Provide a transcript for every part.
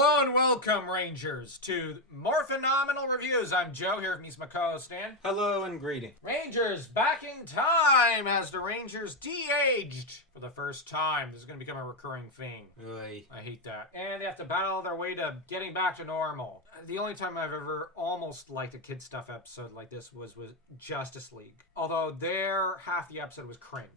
Hello and welcome, Rangers, to Morphenomenal Reviews. I'm Joe, here with me is my co-host Stan. Hello and greeting. Rangers back in time as the Rangers de-aged for the first time. This is going to become a recurring thing. Oy. I hate that. And they have to battle their way to getting back to normal. The only time I've ever almost liked a kid stuff episode like this was Justice League. Although there, half the episode was cringe.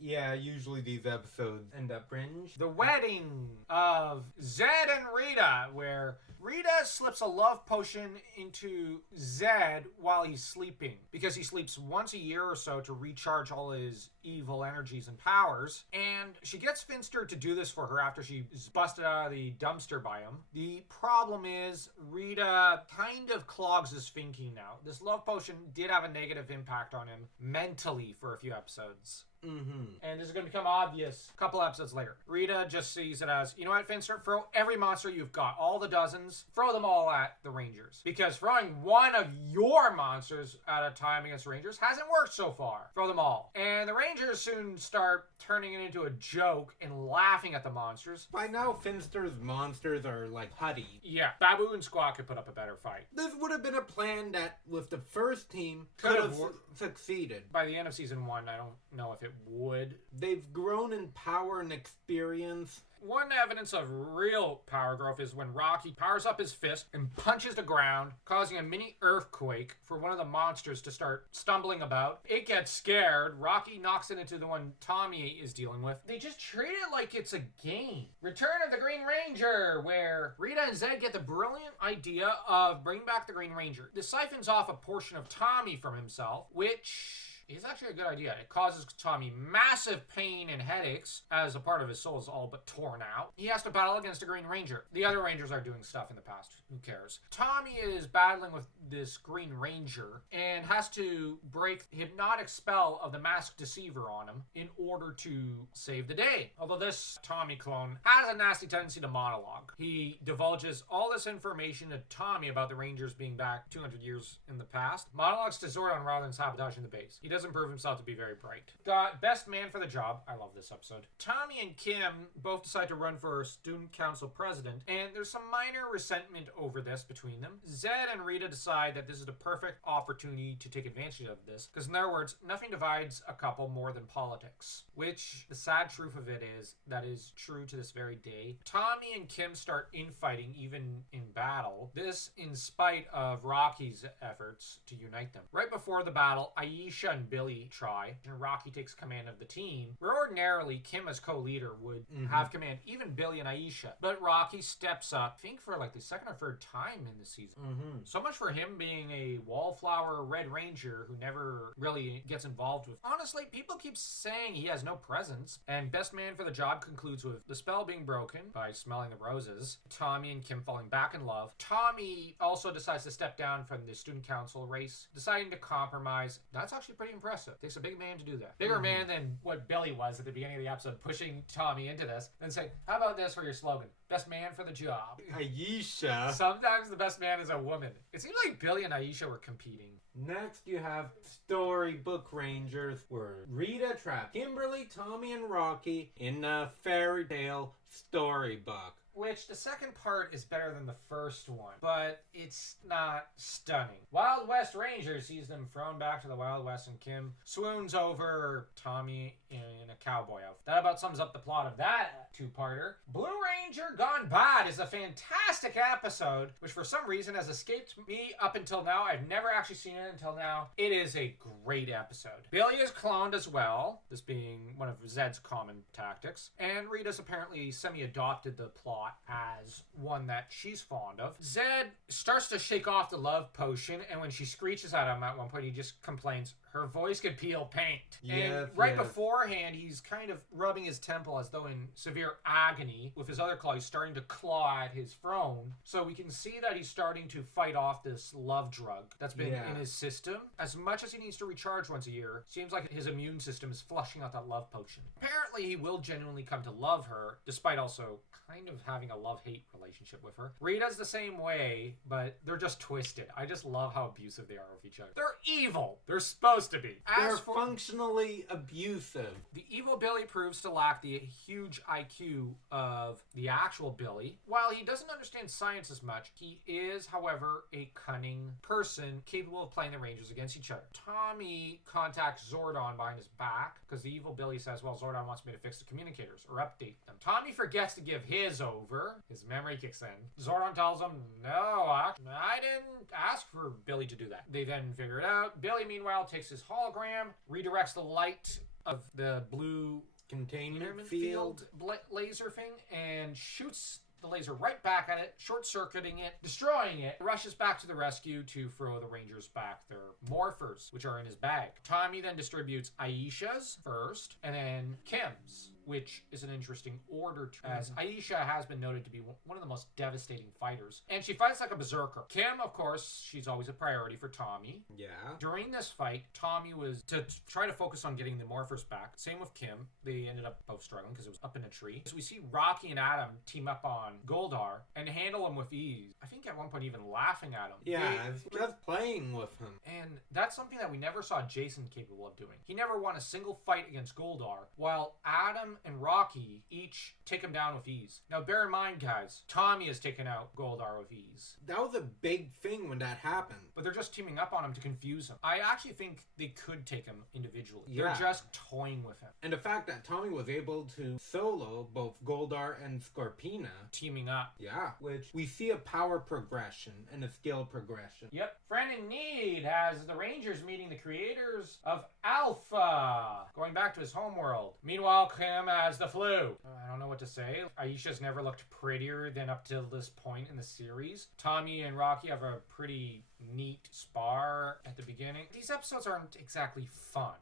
Yeah, usually these episodes end up cringe. The wedding of Zed and Rita, where Rita slips a love potion into Zed while he's sleeping, because he sleeps once a year or so to recharge all his evil energies and powers, and she gets Finster to do this for her after she's busted out of the dumpster by him. The problem is Rita kind of clogs his thinking now. This love potion did have a negative impact on him mentally for a few episodes. And this is going to become obvious a couple episodes later. Rita just sees it as, you know what, Finster, throw every monster you've got, all the dozens, throw them all at the Rangers. Because throwing one of your monsters at a time against Rangers hasn't worked so far. Throw them all. And the Rangers soon start turning it into a joke and laughing at the monsters. By now, Finster's monsters are like putty. Yeah, Baboon Squad could put up a better fight. This would have been a plan that, with the first team, could have succeeded. By the end of season 1, I don't know if it would. They've grown in power and experience. One evidence of real power growth is when Rocky powers up his fist and punches the ground, causing a mini earthquake for one of the monsters to start stumbling about. It gets scared. Rocky knocks it into the one Tommy is dealing with. They just treat it like it's a game. Return of the Green Ranger, where Rita and Zed get the brilliant idea of bringing back the Green Ranger. This siphons off a portion of Tommy from himself, which is actually a good idea. It causes Tommy massive pain and headaches as a part of his soul is all but torn out. He has to battle against a Green Ranger. The other Rangers are doing stuff in the past. Who cares? Tommy is battling with this Green Ranger and has to break the hypnotic spell of the Masked Deceiver on him in order to save the day. Although this Tommy clone has a nasty tendency to monologue. He divulges all this information to Tommy about the Rangers being back 200 years in the past. Monologues to Zordon rather than sabotaging the base. He doesn't prove himself to be very bright. Got best man for the job. I love this episode. Tommy and Kim both decide to run for student council president, and there's some minor resentment over this between them. Zed and Rita decide that this is the perfect opportunity to take advantage of this, because in their words, nothing divides a couple more than politics. Which, the sad truth of it is, that is true to this very day. Tommy and Kim start infighting even in battle. This in spite of Rocky's efforts to unite them. Right before the battle, Aisha and Billy try, and Rocky takes command of the team, where ordinarily Kim as co-leader would have command, even Billy and Aisha. But Rocky steps up, I think for like the second or third time in the season. So much for him being a wallflower Red Ranger who never really gets involved with. Honestly, people keep saying he has no presence, and best man for the job concludes with the spell being broken by smelling the roses, Tommy and Kim falling back in love. Tommy also decides to step down from the student council race, deciding to compromise. That's actually pretty impressive. Takes a big man to do that. Bigger man than what Billy was at the beginning of the episode, pushing Tommy into this and saying, how about this for your slogan? Best man for the job. Aisha. Sometimes the best man is a woman. It seems like Billy and Aisha were competing. Next, you have Storybook Rangers, where Rita trapped Kimberly, Tommy, and Rocky in a fairy tale storybook. Which, the second part is better than the first one, but it's not stunning. Wild West Ranger sees them thrown back to the Wild West, and Kim swoons over Tommy in a cowboy outfit. That about sums up the plot of that two-parter. Blue Ranger Gone Bad is a fantastic episode, which for some reason has escaped me up until now. I've never actually seen it until now. It is a great episode. Billy is cloned as well, this being one of Zed's common tactics, and Rita's apparently semi-adopted the plot as one that she's fond of. Zed starts to shake off the love potion, and when she screeches at him at one point, he just complains, her voice could peel paint. Yes, and right beforehand, he's kind of rubbing his temple as though in severe agony. With his other claw, he's starting to claw at his throne. So we can see that he's starting to fight off this love drug that's been in his system. As much as he needs to recharge once a year, seems like his immune system is flushing out that love potion. Apparently, apparently he will genuinely come to love her, despite also kind of having a love-hate relationship with her. Rita's the same way, but they're just twisted. I just love how abusive they are with each other. They're evil. They're supposed to be. They're functionally abusive. The evil Billy proves to lack the huge IQ of the actual Billy. While he doesn't understand science as much, he is, however, a cunning person capable of playing the Rangers against each other. Tommy contacts Zordon behind his back because the evil Billy says, well, Zordon wants me to fix the communicators or update them. Tommy forgets to give his over. His memory kicks in. Zordon tells him, no, I didn't ask for Billy to do that. They then figure it out. Billy, meanwhile, takes his hologram, redirects the light of the blue containment field laser thing, and shoots the laser right back at it, short-circuiting it, destroying it, rushes back to the rescue to throw the Rangers back their morphers, which are in his bag. Tommy then distributes Aisha's first, and then Kim's, which is an interesting order, as Aisha has been noted to be one of the most devastating fighters. And she fights like a berserker. Kim, of course, she's always a priority for Tommy. Yeah. During this fight, Tommy was to try to focus on getting the morphers back. Same with Kim. They ended up both struggling because it was up in a tree. So we see Rocky and Adam team up on Goldar and handle him with ease. I think at one point even laughing at him. Yeah, just playing with him. And that's something that we never saw Jason capable of doing. He never won a single fight against Goldar, while Adam and Rocky each take him down with ease. Now bear in mind, guys, Tommy has taken out Goldar with ease. That was a big thing when that happened. But they're just teaming up on him to confuse him. I actually think they could take him individually. Yeah. They're just toying with him. And the fact that Tommy was able to solo both Goldar and Scorpina. Teaming up. Yeah, which we see a power progression and a skill progression. Yep. Friend in Need has the Rangers meeting the creators of Alpha, going back to his homeworld. Meanwhile, Kim has the flu. I don't know what to say. Aisha's never looked prettier than up till this point in the series. Tommy and Rocky have a pretty neat spar at the beginning. These episodes aren't exactly fun.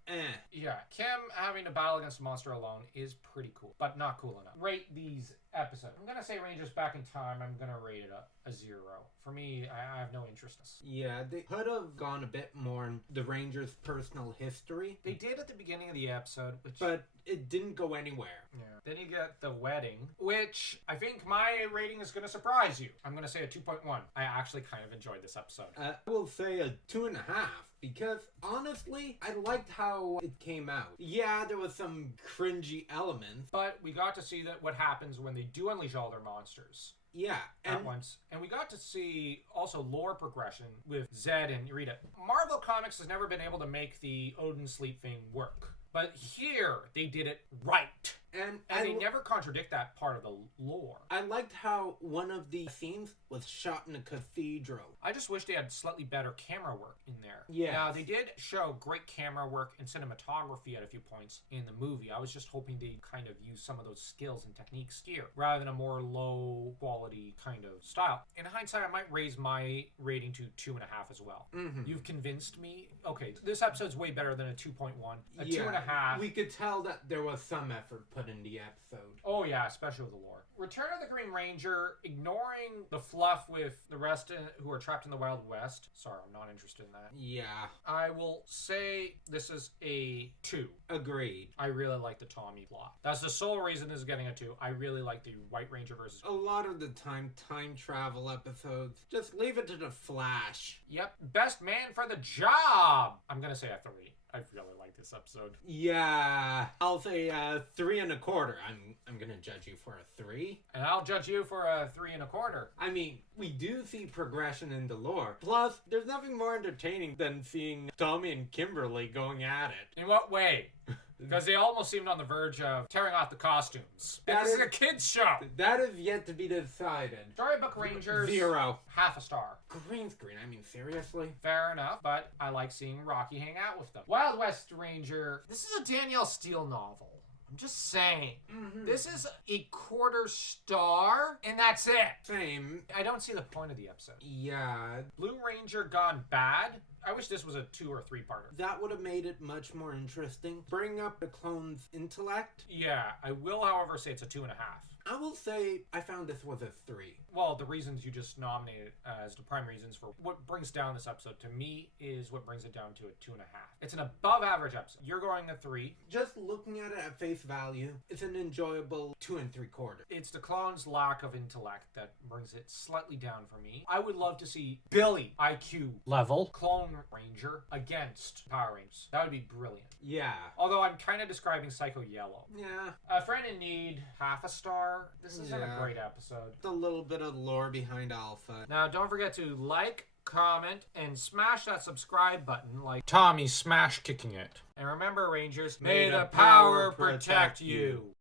Yeah, Kim having to battle against a monster alone is pretty cool, but not cool enough. Rate these episodes. I'm gonna say Rangers Back in Time. I'm gonna rate it a 0. For me, I have no interest in this. Yeah, they could have gone a bit more in the Rangers' personal history. They did at the beginning of the episode, but it didn't go anywhere. Yeah. Then you get the wedding, which I think my rating is going to surprise you. I'm going to say a 2.1. I actually kind of enjoyed this episode. I will say a 2.5. Because, honestly, I liked how it came out. Yeah, there was some cringy elements. But we got to see that what happens when they do unleash all their monsters. Yeah. At once. And we got to see also lore progression with Zed and Rita. Marvel Comics has never been able to make the Odin sleep thing work. But here, they did it right. And they never contradict that part of the lore. I liked how one of the scenes was shot in a cathedral. I just wish they had slightly better camera work in there. Yeah. Now, they did show great camera work and cinematography at a few points in the movie. I was just hoping they'd kind of use some of those skills and techniques here, rather than a more low-quality kind of style. In hindsight, I might raise my rating to 2.5 as well. Mm-hmm. You've convinced me. Okay, this episode's way better than a 2.1. A 2.5. We could tell that there was some effort put in the episode. Oh yeah, especially with the lore. Return of the Green Ranger, ignoring the fluff with the rest who are trapped in the Wild West. Sorry, I'm not interested in that. Yeah. I will say this is a 2. Agreed. I really like the Tommy plot. That's the sole reason this is getting a 2. I really like the White Ranger versus... A lot of the time travel episodes, just leave it to the Flash. Yep. Best man for the job! I'm gonna say a 3. I really like this episode. Yeah, I'll say 3.25. I'm gonna judge you for a 3. And I'll judge you for a 3.25. I mean, we do see progression in the lore. Plus, there's nothing more entertaining than seeing Tommy and Kimberly going at it. In what way? Because they almost seemed on the verge of tearing off the costumes. This is a kid's show. That is yet to be decided. Storybook Rangers. 0. Half a star. Green screen, I mean, seriously? Fair enough, but I like seeing Rocky hang out with them. Wild West Ranger. This is a Danielle Steele novel. I'm just saying. Mm-hmm. This is a 1/4 star, and that's it. Same. I don't see the point of the episode. Yeah. Blue Ranger Gone Bad. I wish this was a 2 or 3-parter. That would have made it much more interesting. Bring up the clone's intellect. Yeah, I will, however, say it's a 2.5. I will say I found this was a 3. Well, the reasons you just nominated as the prime reasons for what brings down this episode to me is what brings it down to a 2.5. It's an above average episode. You're going a 3. Just looking at it at face value, it's an enjoyable 2 3/4. It's the clone's lack of intellect that brings it slightly down for me. I would love to see Billy IQ level Clone Ranger against Power Rangers. That would be brilliant. Yeah. Although I'm kind of describing Psycho Yellow. Yeah. A Friend in Need, half a star. This isn't a great episode. It's a little bit of lore behind Alpha. Now, don't forget to like, comment, and smash that subscribe button like Tommy smash kicking it. And remember, Rangers, may the power protect you.